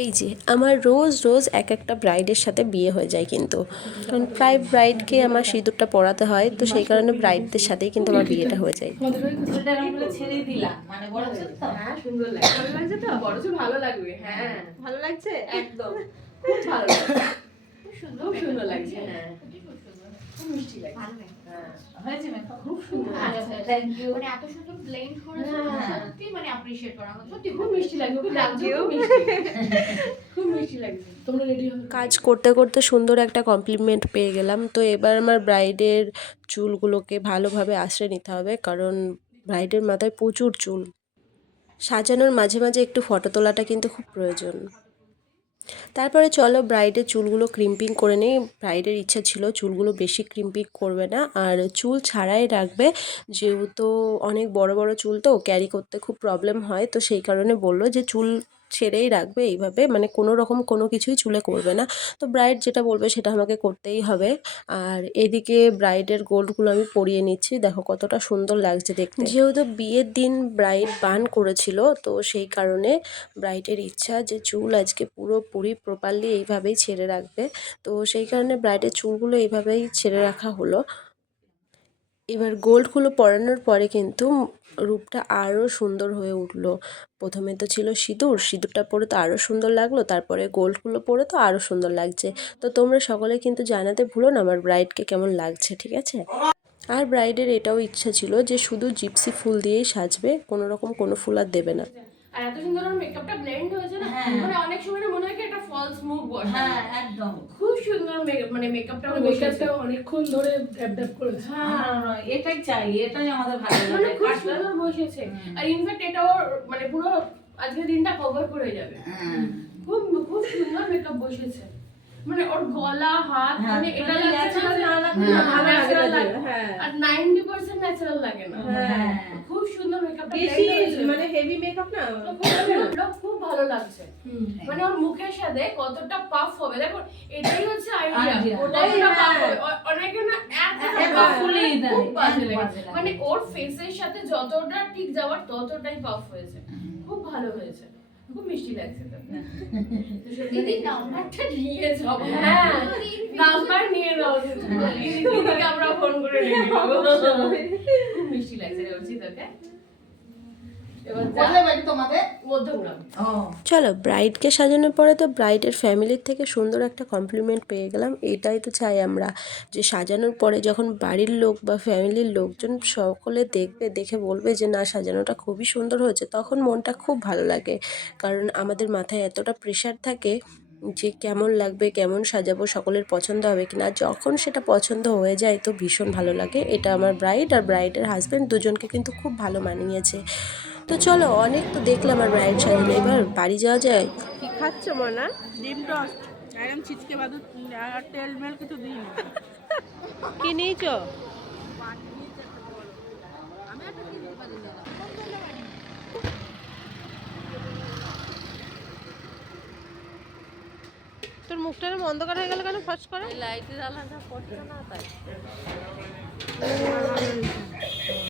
এই যে আমার রোজ রোজ এক একটা ব্রাইডের সাথে বিয়ে হয়ে যায়, কিন্তু কারণ প্রায় ব্রাইডকে আমার সিঁদুরটা পরাতে হয়, তো সেই কারণে ব্রাইডদের সাথেই কিন্তু আমার বিয়েটা হয়ে যায়। ভালো লাগবে, হ্যাঁ ভালো লাগছে একদম, খুব ভালো সুন্দর লাগছে, হ্যাঁ খুব মিষ্টি লাগছে, হয়েছে মেকআপ খুব সুন্দর, আচ্ছা থ্যাংক ইউ, মানে এত সুন্দর ব্লেন্ড করেছো, সত্যি মানে অ্যাপ্রিশিয়েট করা হচ্ছে, সত্যি খুব মিষ্টি লাগছে, খুব লাগছে, খুব মিষ্টি লাগছে। তোমরা রেডি হও। কাজ করতে করতে সুন্দর একটা কমপ্লিমেন্ট পেয়ে গেলাম। তো এবার আমার ব্রাইডের চুলগুলোকে ভালোভাবে আঁচড়ে নিতে হবে, কারণ ব্রাইডের মাথায় প্রচুর চুল। সাজানোর মাঝে মাঝে একটু ফটো তোলাটা কিন্তু খুব প্রয়োজন। তারপরে চলো ব্রাইডের চুলগুলো ক্রিম্পিং করে নিই। ব্রাইডের ইচ্ছা ছিল চুলগুলো বেশি ক্রিম্পিং করবে না, আর চুল ছাড়াই রাখবে, যেহেতু অনেক বড় বড় চুল তো ক্যারি করতে খুব প্রবলেম হয়, তো সেই কারণে বললো যে চুল ছেড়েই রাখবে এইভাবে, মানে কোনো রকম কোনো কিছুই চুলে করবে না। তো ব্রাইড যেটা বলবে সেটা আমাকে করতেই হবে। আর এদিকে ব্রাইডের গোল্ডগুলো আমি পরিয়ে নিচ্ছি, দেখো কতটা সুন্দর লাগছে দেখতে। যেহেতু বিয়ের দিন ব্রাইড বান করেছিল, তো সেই কারণে ব্রাইডের ইচ্ছা যে চুল আজকে পুরোপুরি প্রপারলি এইভাবেই ছেড়ে রাখবে, তো সেই কারণে ব্রাইডের চুলগুলো এইভাবেই ছেড়ে রাখা হলো। এবার গোল্ডগুলো পরানোর পরে কিন্তু রূপটা আরও সুন্দর হয়ে উঠলো। প্রথমে তো ছিল সিঁদুরটা পরে তো আরও সুন্দর লাগলো, তারপরে গোল্ডগুলো পরে তো আরও সুন্দর লাগছে। তো তোমরা সকলে কিন্তু জানাতে ভুলো না আমার ব্রাইডকে কেমন লাগছে, ঠিক আছে? আর ব্রাইডের এটাও ইচ্ছা ছিল যে শুধু জিপসি ফুল দিয়েই সাজবে, কোনো রকম কোনো ফুল আর দেবে না। আর এত সুন্দর মেকআপটা ব্লেন্ড হয়েছে না, মানে অনেক সময় মনে হয় কি একটা ফলস মুভ বসে, হ্যাঁ একদম খুব সুন্দর, মানে মেকআপটা অনেকক্ষণ ধরে ড্যাপ করেছে, হ্যাঁ এটাই চাই, এটাই আমাদের ভালো লাগে, মানে খুব সুন্দর বসেছে। আর ইনফ্যাক্ট এটাও মানে পুরো আজকের দিনটা কভার করে যাবে, খুব খুব সুন্দর মেকআপ বসেছে, মানে ওর গলা হাত মানে এটা ন্যাচারাল না লাগে না, ন্যাচারাল লাগে, আর 90% ন্যাচারাল লাগে না, খুব সুন্দর মেকআপ, বেশি মানে হেভি মেকআপ না, খুব ভালো লাগছে। মানে ওর মুখের সাথে কতটা পাফ হবে দেখো, এটাই হচ্ছে আইডিয়া, কতটা পাফ হবে। অনেকে না এত ফুলি দেয়, খুব বাজে লাগে, মানে ওর ফেসের সাথে যতটা ঠিক যাওয়ার ততটাই পাফ হয়েছে, খুব ভালো হয়েছে, খুব মিষ্টি লাগছে। দিদি নাম্বারটা নিয়ে যাও, হ্যাঁ নাম্বার নিয়ে নাও, দিদিকে আমরা ফোন করে নিয়ে নেব, খুব মিষ্টি লাগছে বলছি তোকে। চলো ব্রাইডকে সাজানোর পরে তো ব্রাইডের ফ্যামিলির থেকে সুন্দর একটা কমপ্লিমেন্ট পেয়ে গেলাম। এটাই তো চাই আমরা, যে সাজানোর পরে যখন বাড়ির লোক বা ফ্যামিলির লোকজন সকলে দেখবে, দেখে বলবে যে না সাজানোটা খুবই সুন্দর হয়েছে, তখন মনটা খুব ভালো লাগে। কারণ আমাদের মাথায় এতটা প্রেশার থাকে যে কেমন লাগবে, কেমন সাজাবো, সকলের পছন্দ হবে কিনা। যখন সেটা পছন্দ হয়ে যায় তো ভীষণ ভালো লাগে। এটা আমার ব্রাইড আর ব্রাইডের হাজব্যান্ড দুজনকে কিন্তু খুব ভালো মানিয়েছে। তো চলো অনেক তো দেখলাম আর ব্রাইড সাজানো, এবার বাড়ি যাওয়া যায়। কি খাচ্ছ মনা? ডিম টোস্ট একদম ছিটকে বাদু, আর তেল মেল কিছু দিই না। কি নিয়েছো? তোর মুখটা অন্ধকার হয়ে গেল কেন? ফস করে লাইটের আলাদা পড়ছে না তাই।